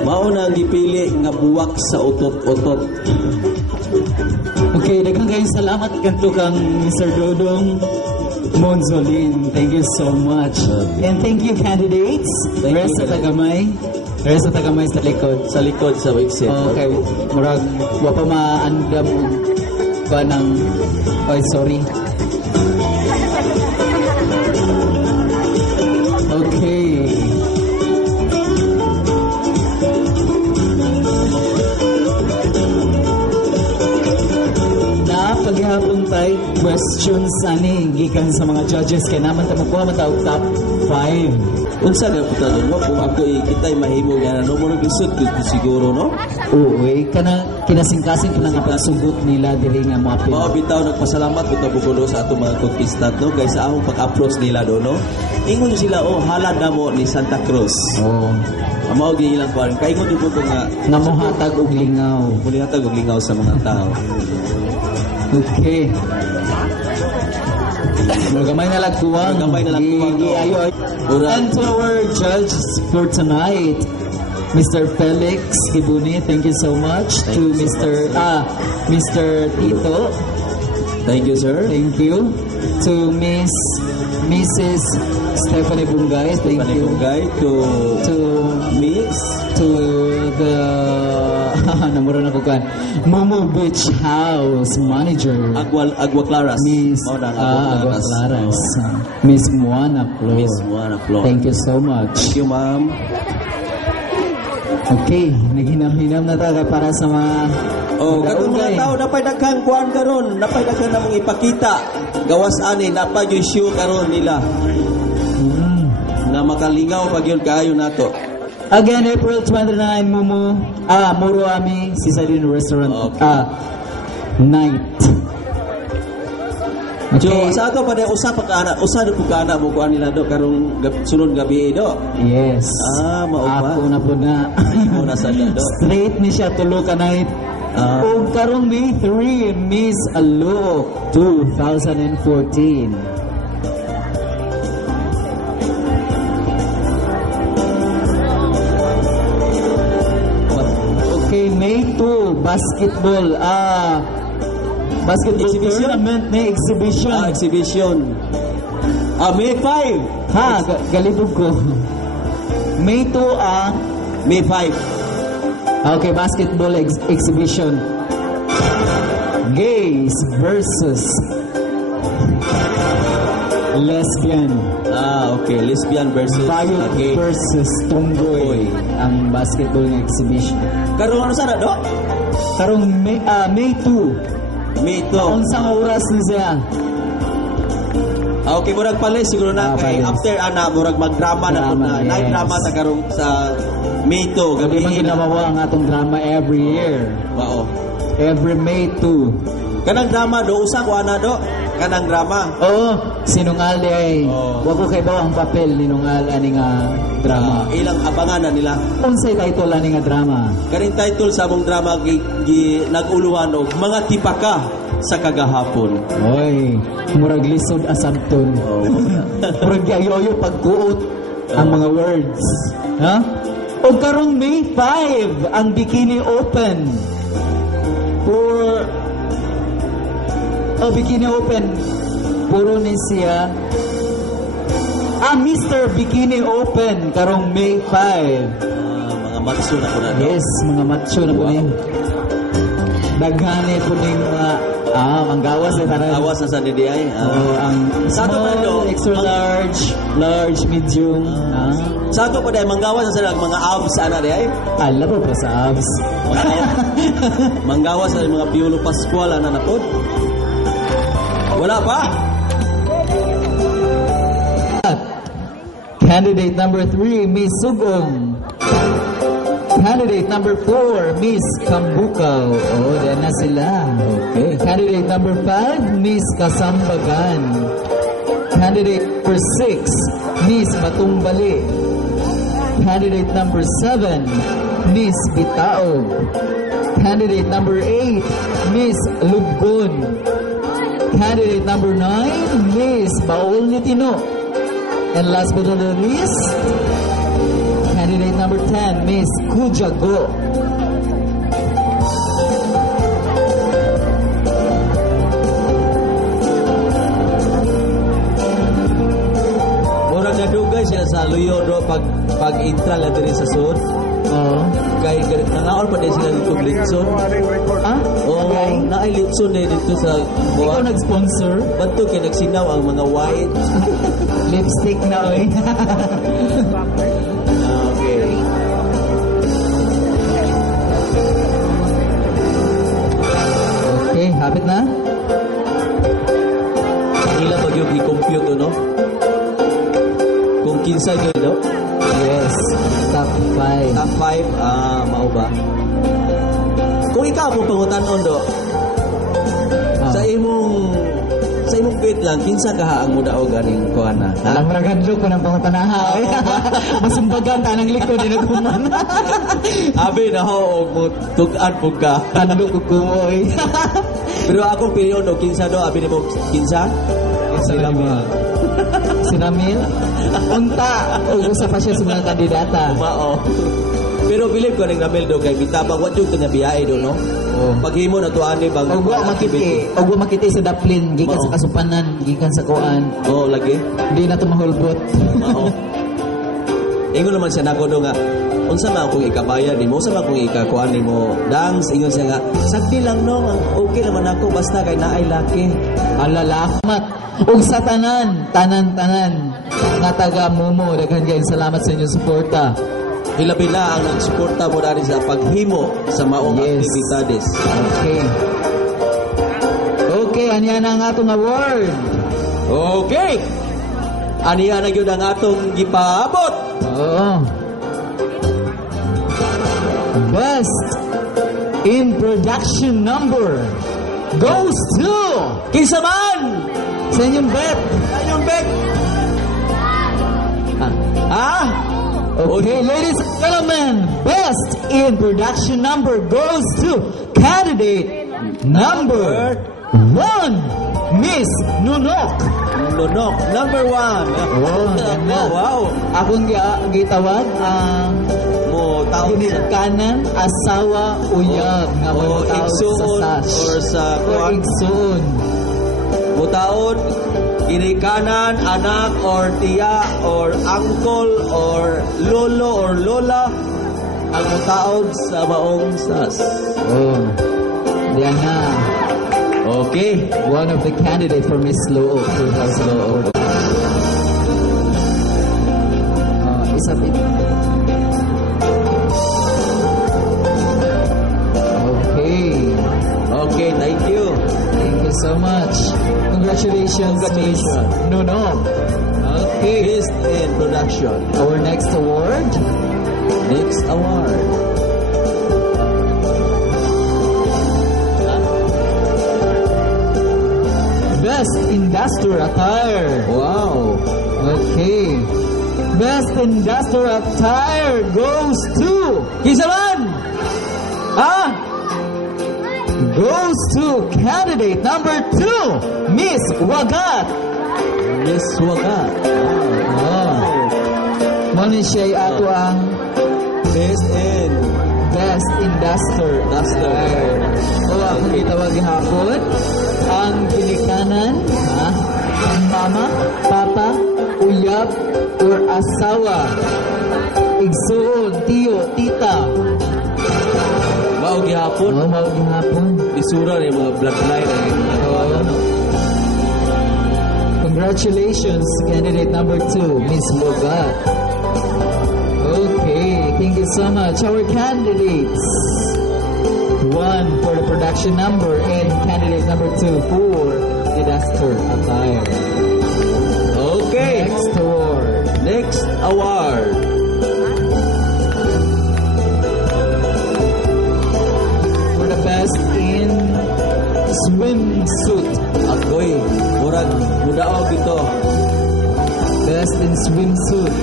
Mauna ang gipili nga buwak sa utot-utot. Okay, daghang kayong salamat kanto kang Mr. Dodong Monzolin. Thank you so much. And thank you, candidates. Rest sa tagamay. Rest sa tagamay sa likod. Sa likod sa exit. Okay, murag wa pa maandam ba ng sorry. Okay. Paghihapon tayo, questions ani gikan sa mga judges kaya naman ta makuha matawag top 5. Unsa na puta mo kung ako kita'y mahimo nga no mo gisud siguro no? Oo, kana kinasingkasing pinang pagsugot nila diri nga mga pin. Mao bitaw nagpasalamat buta bugulo sa atong mga contestant no guys sa among pag-approach nila do no. Ingon sila halad na mo ni Santa Cruz. Oo. Mao gi ilang kuan kay ingon dito nga namuhatag og lingaw. Mulihatag og lingaw sa mga tao. Okay. Magamay na lagkuwang. Magamay na lagkuwang. And to our judge for tonight, Mr. Felix Kibuni, thank you so much. To Mr. Tito. Thank you, sir. Thank you. To Mrs. Stephanie Bungay, thank you. Bungay. To Miss. To the namura na ko kan Momo Beach House Manager Agua Claras. Miss Agua Claras. Miss Moana Flo. Miss Moana Flo. Thank you so much. Thank you, ma'am. Okay, naghinam-hinam na tayo para sa mga katong mga tao napay daghan kuan karon, napay daghan namong ipakita. Gawas ani napay yung show karon nila. Na makalingaw pag yun kaayo nato. Again, April 29, Muro Ami, Cisadine Restaurant, night. Okay. So, sa ato pa na usa do pagkaana mo kuan nila do karong sunod gabi do. Yes. Mao ba? Ako na po na. Ako na sa do. Straight ni siya tulo ka night. O karong May 3, Miss Alok 2014. Okay, May 2, basketball. Basketball exhibition? Tournament na exhibition. Exhibition. May 5. Ha, galibog ko. May 2, May 5. Okay, basketball exhibition. Gays versus lesbian. Okay. Lesbian versus Bayot gay. versus Tunggoy. Ang basketball exhibition. Karong ano sana do? Karong May 2. May 2. Unsang oras ni siya? Okay, murag pala siguro na kay after murag magdrama na po na. Night drama sa karong sa May 2 gabi. Man ginawa ang atong drama every year. Wow. Every May 2. Kanang drama do usa ko ana do. Kanang drama. Oo, sinungal ay. Wa ko kay bawang papel ninungal ani nga drama. Ilang abangan na nila. Unsay title ani nga drama? Kaning title sa among drama nag-uluhan og mga tipaka sa kagahapon. Oy, murag lisod asabton. Murag yayo pagkuot ang mga words. Ha? O karong May 5 ang Bikini Open. Bikini Open. Puro ni siya. Mr. Bikini Open karong May 5. Mga macho na po na. Yes, mga macho na po niya. Daghani po ning mga manggawas na tanan. Awas na sa DDI. Ang small, extra large, medium. Sa ato pa dahil manggawas na sila mga abs ana dahil. Alam mo po sa abs. Manggawas na mga Piolo Pascual ana na po. Wala pa? Candidate number 3, Miss Sugong. Candidate number 4, Miss Kambukaw. Diyan na sila. Okay. Candidate number 5, Miss Kasambagan. Candidate number 6, Miss Matumbali. Candidate number 7, Miss Bitaog. Candidate number 8, Miss Lubgon. Candidate number 9, Miss Baul Nitino. And last but not least, candidate number 10, Miss Kujago. Murag nadugay siya sa luyo do pag intra lang diri sa sud. Oo. Kay nangaon pa din sila dito Litson. Ah? Oo, naay Litson din dito sa Ikaw nag-sponsor? Bato kay nagsinaw ang mga white. Lipstick na, oy. Okay. Okay, hapit na? Ila pag yung i-compute, no? Kung kinsa yun, no? Yes, top 5. Top 5, mao ba? Kung ikaw mo pangutanon, do, sa imong pit lang, kinsa ka ang mudaog aning kuana? Alang maragandlo ko ng pangutanaha. Masumbagan ta ng likod din nagkuman. Abi na ho, og tug-an pug ka. Tandlo ko kumoy. Pero akong opinion, do, kinsa do, abi ni mo kinsa? Sinamil? Unta. Ugusa pa siya sa mga kandidata. Mao. Pero believe ko ning Ramil do kay bitabang what yung tinabiyae do, no? Oh. Paghimo na to ani bang Og wa makiti sa daplin gikan sa kasupanan, gikan sa kuan. Oh, lagi. Di na to mahulbot. Mao. Ingon naman siya nako do nga unsa man kung ikabayan nimo, unsa man kung ikakuan nimo dance, ingon siya nga sakti lang no, okay naman ako basta kay naay laki. Alalamat. Ug sa tanan nga taga Momo, daghan kayong salamat sa inyong suporta. Bila ang nagsuporta mo dali sa paghimo sa maong aktibidades. Okay. Okay, aniya na ang atong award. Okay. Aniya na gyud ang atong gipaabot. Oo. Best in production number goes to Kinsa man? sa inyong bet. Ayong bek. Ah? Okay, ladies and gentlemen, best in production number goes to candidate number 1, Miss Nunok. Lunok, number 1. Oh, ganda. Wow. Akong gitawag ang Mo taon kanan asawa uyab nga o mga tao sa igsuon sash. or sa Or kuwan. igsuon. Mutaon, ginikanan, anak, or tiya, or uncle, or lolo, or lola, ang mutaon sa maong sas. Oh, diyan na. Okay. One of the candidates for Miss Loo 2004. Isa pa. Okay, thank you. Thank you so much. Congratulations. Congratulations. No. Okay. Best in production. Our next award. Next award. Best industrial attire. Wow. Okay. Best industrial attire goes to Kinsa man? ah goes to candidate number 2, Miss Wagat. Miss Wagat. Oh. Muna siya ato ang Best in best industrial attire. O ako gitawag hapon ang pinikanan, mama, papa, uyab, or asawa, igsuon, tiyo, tita. Mao gihapon. Mawag hapon. Isura ni mga bloodline ang mga Congratulations, candidate number 2, Miss Wagat. Okay, thank you so much. Our candidates. 1 for the production number and candidate number 2 for the duster attire. Okay. Next award. Next award. For the best in swimsuit. Ako'y murag mudaog ito. Best in swimsuit.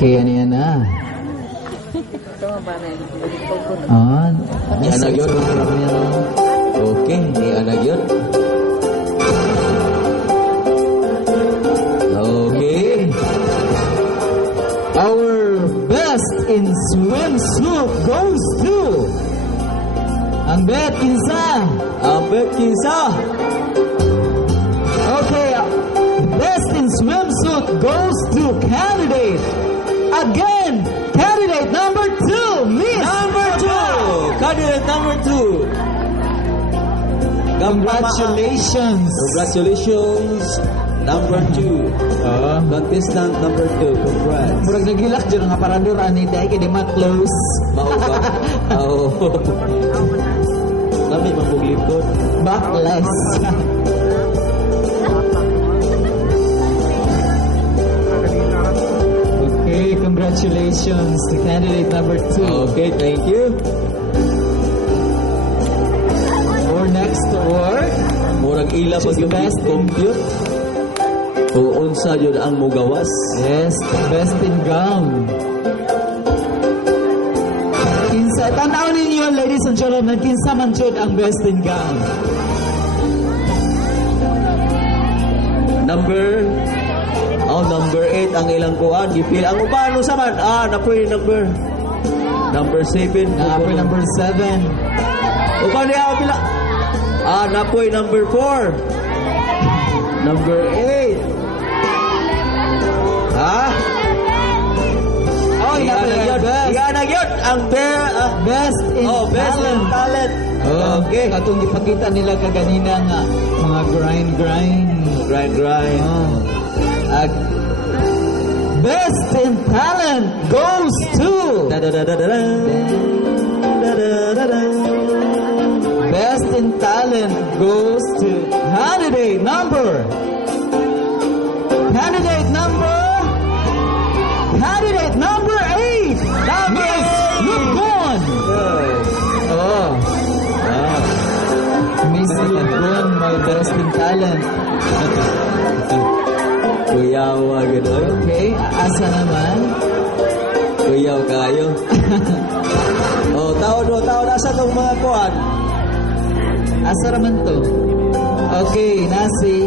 Okay, ano yan na? Ah, Ni anak yun. Okay, ni anak yun. Okay. Our best in swimsuit goes to ang bet kinsa. Ambet kinsa. Okay, best in swimsuit goes to candidate. Again, candidate number 2, Miss. Number 2. Candidate number 2. Congratulations. Congratulations. Number 2. Contestant number 2. Congrats. Murag nagilak dyan nga parador ani dahil kay di ma-close. Mao ba? Oo. Kami magbuglikod. Backless. Okay, congratulations to candidate number 2. Okay, thank you. Our next award, Murag ila pag yung Best in- compute. Kung unsa yun ang mugawas. yes, best in gown. Kinsa, tanaw ninyo, ladies and gentlemen, kinsa man jud ang best in gown. Number 8 ang ilang kuan. Gipil ang uban sa man. Napoy number 7. Napoy number 7. Uban niya pila. Napoy number 4. Number 8. Oh, Iyan na yun. Iyan na yun. Ang best in best in talent. talent. Okay. Katong ipakita nila kaganina nga mga grind. Grind. At best in talent goes to best in talent goes to candidate number 8. Miss Lugon. Miss Lugon, my best in talent. Kuyawa gano'n. Okay, asa naman? Kuyaw kayo. Taon asa tong mga kuan. Asa naman to? Okay, nasi.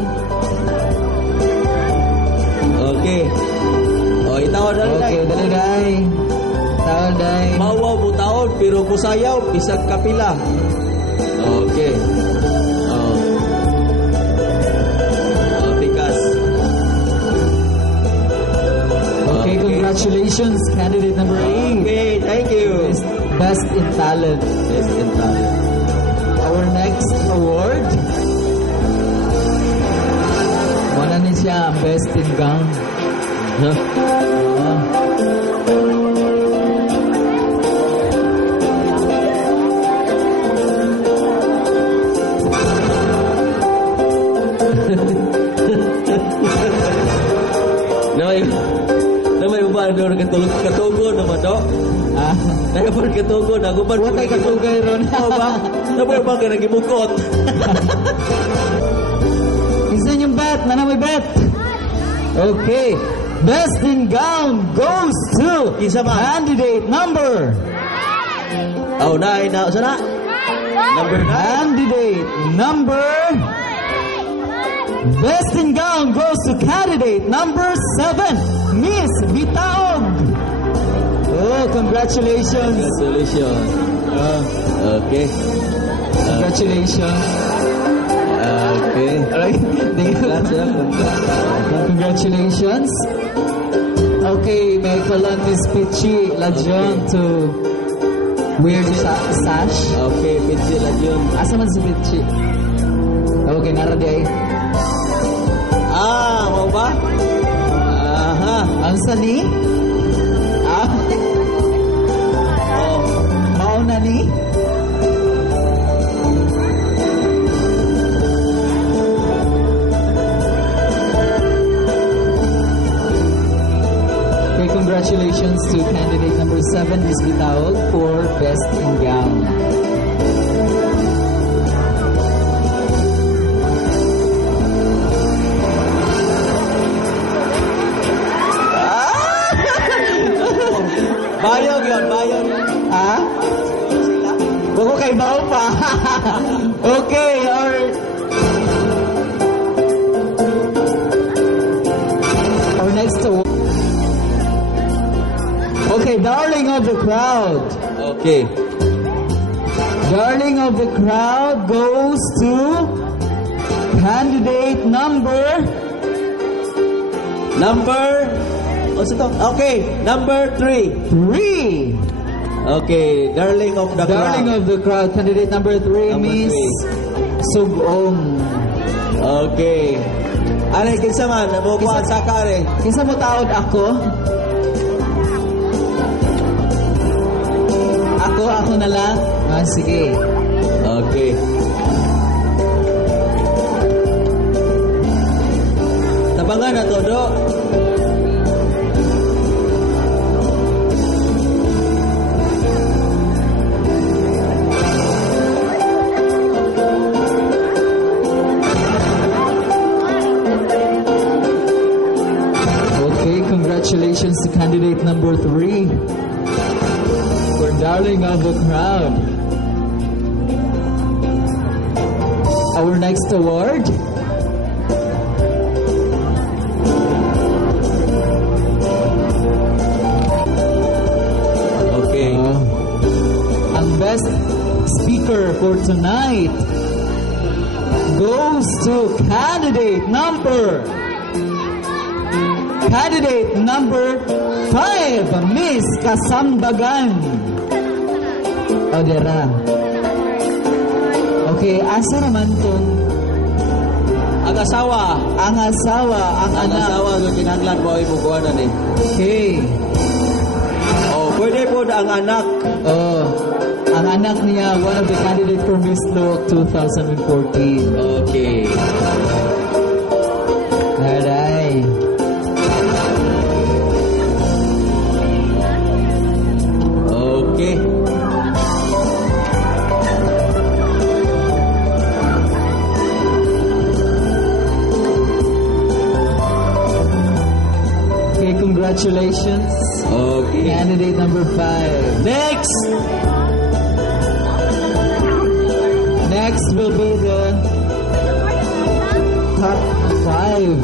Okay. Itawad na Okay, dali day. Tawad day. Mawaw mo taon, pero musayaw, bisag kapila. Okay. Tikas. Okay, congratulations, candidate number 8. Okay, thank you. Best in talent. Best in talent. Our next award. Wala ni siya ang best in gown. Huh? Namay ba doon katugo naman do? Nagapar katugo na guban. What ay katugay ron? Namay ba ka nagimukot? Isa yung bet. Nana may bet. Okay. Best in gown goes to candidate number. Sana? Number 9. Candidate number. Best in gown goes to candidate number 7, Miss Bitaog. Oh, congratulations. Congratulations. Okay. Congratulations. Okay. Alright. Congratulations. Okay, may kalan Miss Pichi Lajon to wear the sash. Okay, Pichi Lajon. Asa man si Pichi? Okay, nara di ay. Mau ba? Aha. Ang sani? Mauna ni? Okay, congratulations to candidate number 7, Miss Bitaog, for Best in Gown. Bayog yun, bayog. kay bao pa. Okay, our next award. Okay, darling of the crowd. Okay. Darling of the crowd goes to candidate number. What's it? Okay, number 3. 3. Okay, darling of the Darling crowd. of the crowd, candidate number 3, Number Miss 3. Sugong. Okay. Ano, kinsa man, nabubuhan sa kare. Kinsa mo taod ako? Ako na lang? Ah, sige. Okay. Tabangan na to, do. Okay, congratulations to candidate number 3 for darling of the crowd. Our next award. Okay. Ang best speaker for tonight goes to candidate number 5, Miss Kasambagan. Odera. Okay, asa naman tong Ang asawa. ang Ang anak. asawa ng kinahanglan mo ay bubuhanan eh. Okay. Oh, pwede po ang anak. Oh, ang anak niya, one of the candidates for Miss Look 2014. Okay. Alright. Okay. Okay, congratulations. Okay. Candidate number 5. Next. Next will be the top 5.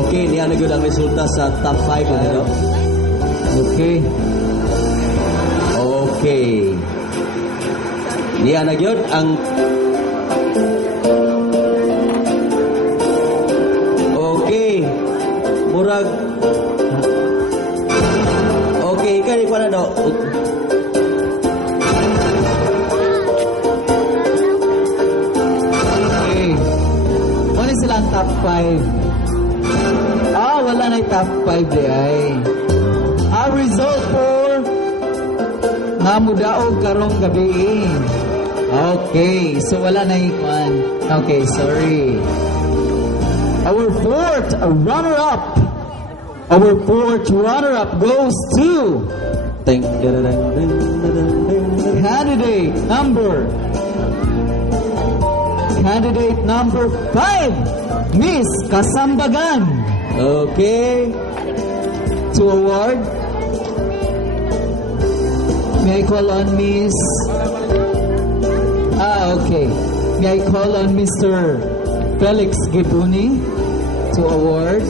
Okay, niya na yun ang resulta sa top 5. Ano? Okay. Okay. Niya na yun ang... Okay. Murag... Okay, ikaw ko na daw. Okay. Ano sila ang top 5? Wala na yung top 5 di ay. Ang result for nga mudaog karong gabi. Okay, so wala na yung one. Okay, sorry. Our fourth runner-up goes to candidate number 5, Miss Kasambagan. Okay. To award, may I call on Miss... okay. May I call on Mr. Felix Gibuni to award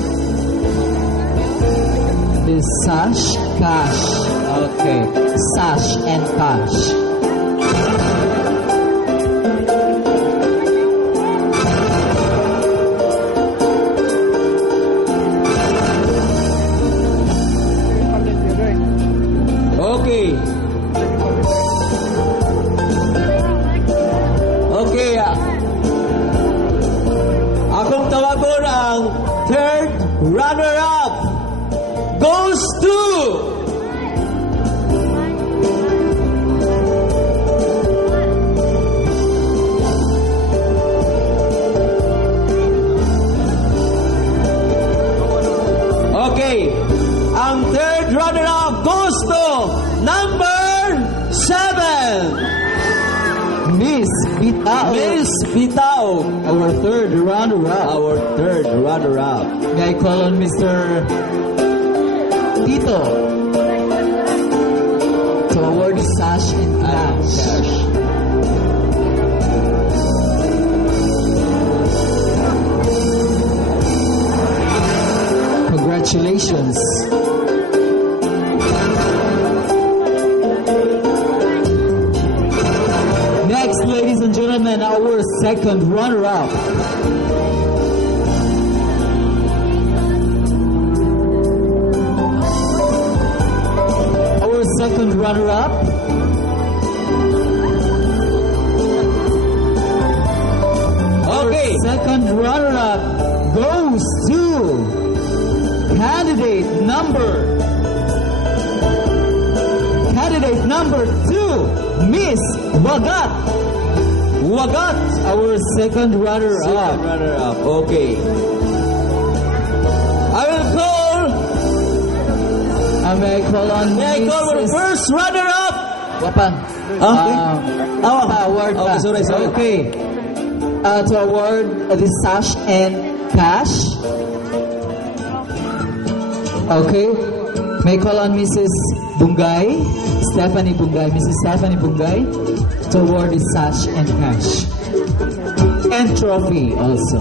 the Sash Cash. Okay. Sash and Cash. Okay. Okay. Akong tawagon ang third runner-up goes to Okay. Ang third runner-up goes to number 7. Miss Bitao. Miss Bitao. Our third runner-up. Our third runner-up. May I call on Mr. Tito to award Congratulations. Next, ladies and gentlemen, our second runner-up. Our second runner-up. Okay. Second runner-up goes to candidate number 2, Miss Wagat. Wagat. Our second Second runner-up. runner-up. Okay. I will call. May I call on May I call for the Mrs. first runner-up? Wapan. Okay. Award Okay, pa. sorry. Okay. To award the sash and cash. Okay. May I call on Mrs. Bungay, Stephanie Bungay, Mrs. Stephanie Bungay, to award the sash and cash. And trophy also.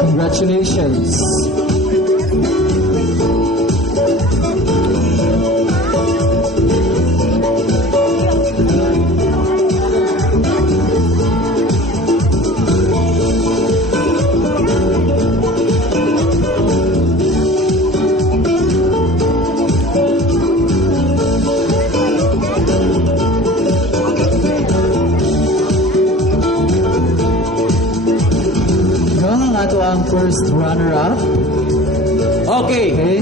Congratulations. Yung ato ang first runner-up. Okay. Okay.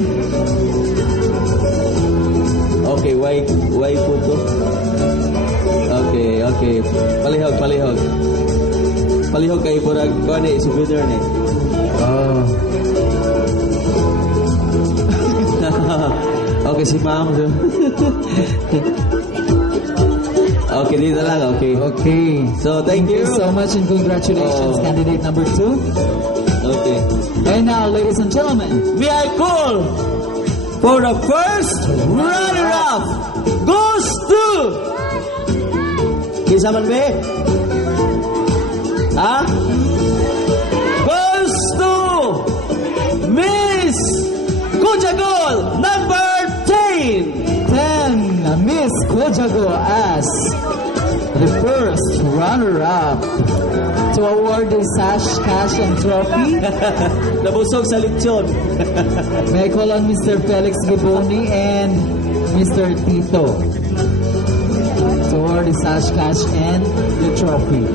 Okay, why photo? Okay. Palihog. Palihog kay Burag. Kuha ni, souvenir ni. Oh. Okay, si ma'am. Okay, dito lang. Okay. Okay. So, thank you. so much and congratulations, Oh. candidate number 2. Okay. And now, ladies and gentlemen, May I call for the first runner-up goes to Kinsa man be? Ha? Goes to Miss Kujagol number 10. 10, Miss Kojago as the first runner-up to award the sash, cash, and trophy. Nabusog sa lechon. May I call on Mr. Felix Giboni and Mr. Tito to award the sash, cash, and the trophy.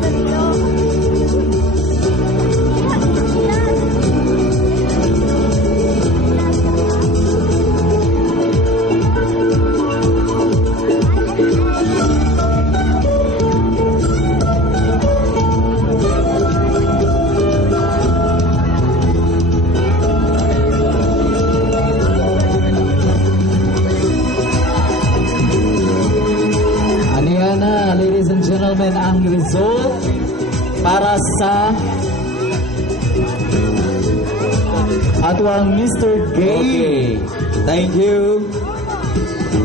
Ano yan na, ladies and gentlemen, ang result para sa atuang Mr. Gay. Okay. Thank you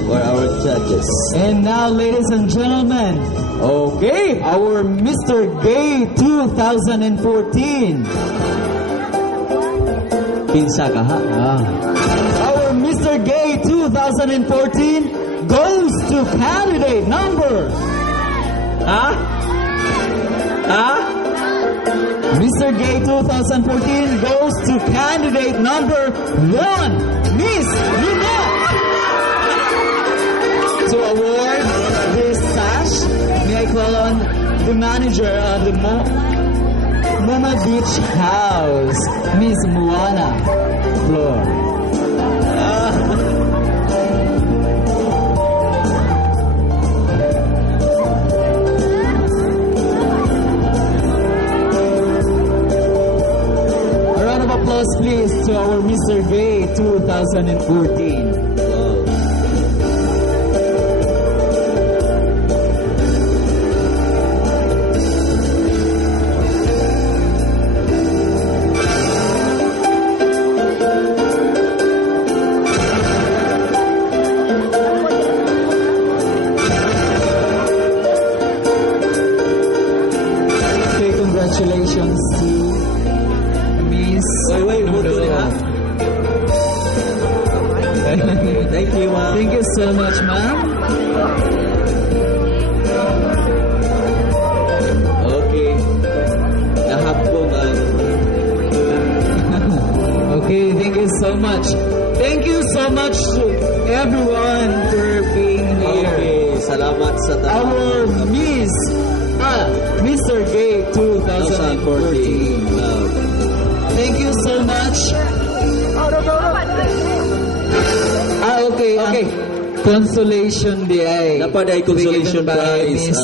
for our judges. And now, ladies and gentlemen, Okay. our Mr. Gay 2014. Pinsa ka ha? Our Mr. Gay 2014 goes to candidate number. Ha? Ha? Mr. Gay 2014 goes to candidate number 1, Miss Lynette. To award this sash, may I call on the manager of the Moma Beach House, Miss Moana Flor. A round of applause, please, to our Mr. Gay 2014. Okay, congratulations to Miss so much, ma'am. Okay. Nahapungan. Okay, thank you so much. Thank you so much to everyone for being here. Okay, salamat sa Our Miss, Mr. Gay 2014. 2014. Thank you so much. Okay. Consolation Day. Napaday consolation prize.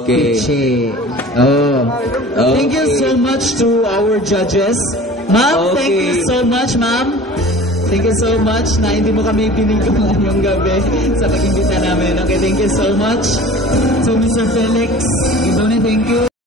Okay. Piche. Oh. Okay. Thank you so much to our judges. Ma'am, thank Okay. you so much, ma'am. Thank you so much na hindi mo kami binigo ngayong gabi sa pag-imbita namin. Okay, thank you so much. So, Mr. Felix, thank you.